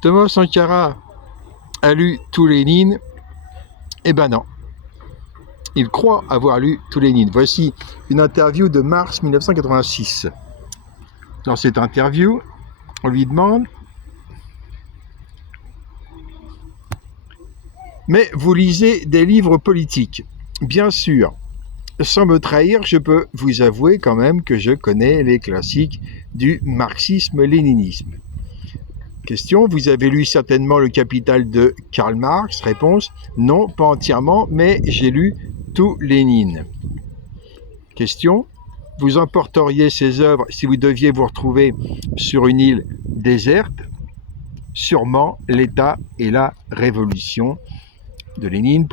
Thomas Sankara a lu tout Lénine? Eh ben non. Il croit avoir lu tout Lénine. Voici une interview de mars 1986. Dans cette interview, on lui demande: mais vous lisez des livres politiques? Bien sûr. Sans me trahir, je peux vous avouer quand même que je connais les classiques du marxisme-léninisme. Question: vous avez lu certainement Le Capital de Karl Marx? Réponse: non, pas entièrement, mais j'ai lu tout Lénine. Question: vous emporteriez ces œuvres si vous deviez vous retrouver sur une île déserte? Sûrement. L'État et la Révolution de Lénine,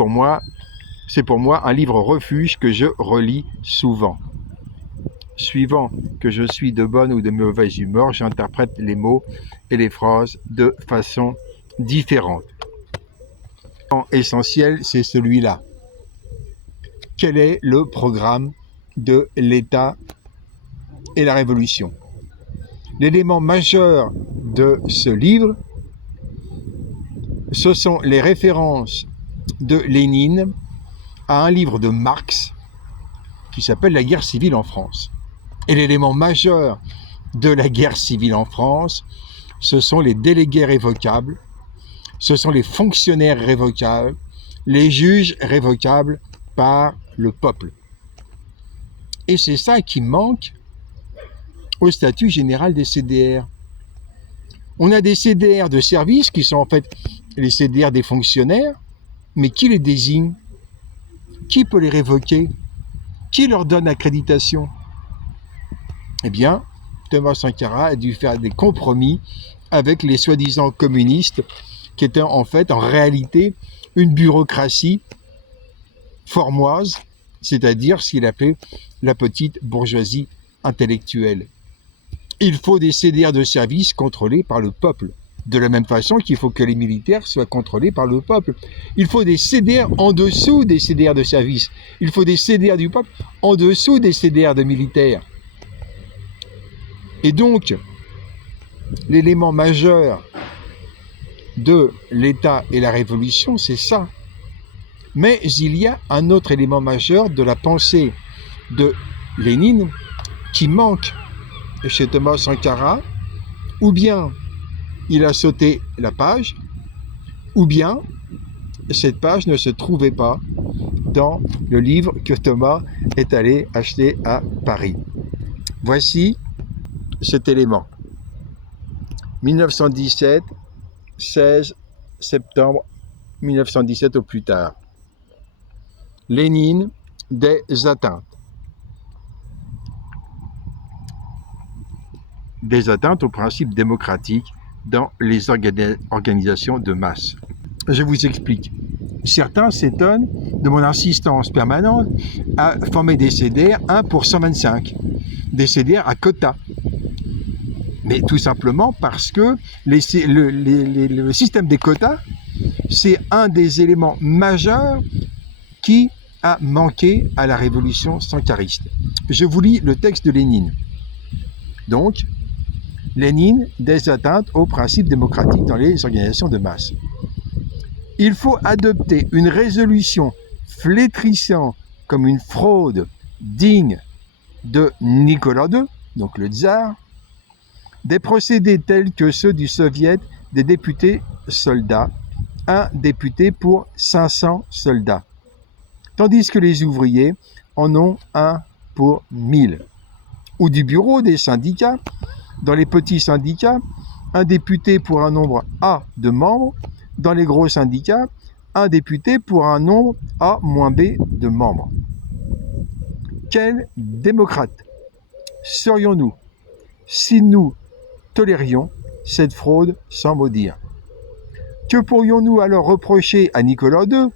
c'est pour moi un livre refuge que je relis souvent. Suivant que je suis de bonne ou de mauvaise humeur, j'interprète les mots et les phrases de façon différente. Essentiel, c'est celui-là. Quel est le programme de l'État et la Révolution? L'élément majeur de ce livre, ce sont les références de Lénine à un livre de Marx qui s'appelle La guerre civile en France. Et l'élément majeur de la guerre civile en France, ce sont les délégués révocables, ce sont les fonctionnaires révocables, les juges révocables par le peuple. Et c'est ça qui manque au statut général des CDR. On a des CDR de service qui sont en fait les CDR des fonctionnaires, mais qui les désigne? Qui peut les révoquer? Qui leur donne accréditation? Eh bien, Thomas Sankara a dû faire des compromis avec les soi-disant communistes, qui étaient en fait, en réalité, une bureaucratie formoise, c'est-à-dire ce qu'il appelait la petite bourgeoisie intellectuelle. Il faut des CDR de service contrôlés par le peuple, de la même façon qu'il faut que les militaires soient contrôlés par le peuple. Il faut des CDR en dessous des CDR de service. Il faut des CDR du peuple en dessous des CDR de militaires. Et donc, l'élément majeur de l'État et la Révolution, c'est ça. Mais il y a un autre élément majeur de la pensée de Lénine qui manque chez Thomas Sankara, ou bien il a sauté la page, ou bien cette page ne se trouvait pas dans le livre que Thomas est allé acheter à Paris. Voici cet élément. 1917, 16 septembre 1917 au plus tard. Lénine, des atteintes. Des atteintes aux principes démocratiques dans les organisations de masse. Je vous explique. Certains s'étonnent de mon insistance permanente à former des CDR 1 pour 125, des CDR à quota. Mais tout simplement parce que le système des quotas, c'est un des éléments majeurs qui a manqué à la révolution sankariste. Je vous lis le texte de Lénine. Donc, Lénine, des atteintes aux principes démocratiques dans les organisations de masse. Il faut adopter une résolution flétrissant comme une fraude digne de Nicolas II, donc le tsar, des procédés tels que ceux du soviet des députés soldats, un député pour 500 soldats, tandis que les ouvriers en ont un pour 1000. Ou du bureau des syndicats, dans les petits syndicats, un député pour un nombre A de membres, dans les gros syndicats, un député pour un nombre A-B de membres. Quels démocrates serions-nous si nous tolérions cette fraude sans mot dire? Que pourrions-nous alors reprocher à Nicolas II,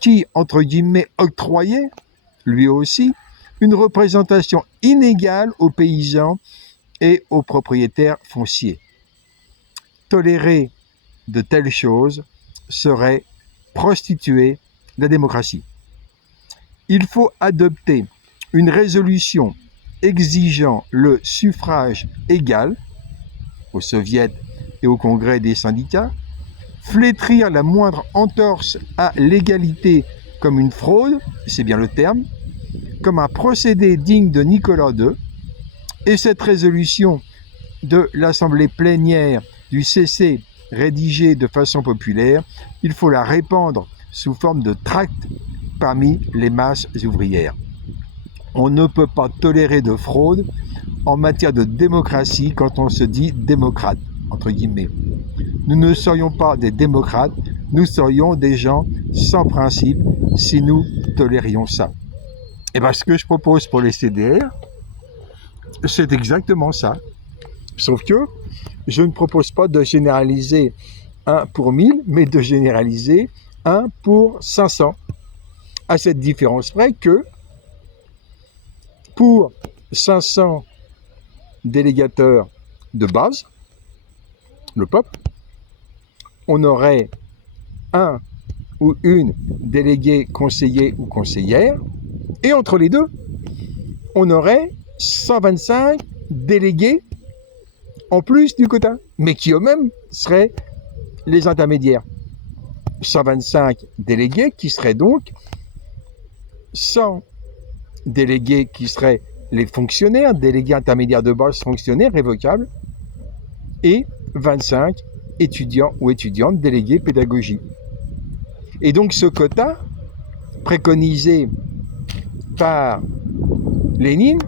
qui, entre guillemets, octroyait, lui aussi, une représentation inégale aux paysans et aux propriétaires fonciers? Tolérer de telles choses serait prostituer la démocratie. Il faut adopter une résolution exigeant le suffrage égal aux soviets et au congrès des syndicats, flétrir la moindre entorse à l'égalité comme une fraude, c'est bien le terme, comme un procédé digne de Nicolas II, et cette résolution de l'Assemblée plénière du CC rédigée de façon populaire, il faut la répandre sous forme de tract parmi les masses ouvrières. On ne peut pas tolérer de fraude en matière de démocratie quand on se dit démocrate, entre guillemets. Nous ne serions pas des démocrates, nous serions des gens sans principe si nous tolérions ça. Et bien ce que je propose pour les CDR, c'est exactement ça. Sauf que je ne propose pas de généraliser 1 pour 1000, mais de généraliser 1 pour 500. À cette différence près que pour 500 délégateurs de base, le peuple, on aurait un ou une déléguée conseiller ou conseillère, et entre les deux, on aurait 125 délégués en plus du quota, mais qui eux-mêmes seraient les intermédiaires. 125 délégués qui seraient donc 100 délégués qui seraient les fonctionnaires, délégués intermédiaires de base, fonctionnaires révocables, et 25 étudiants ou étudiantes délégués pédagogie. Et donc ce quota, préconisé par Lénine,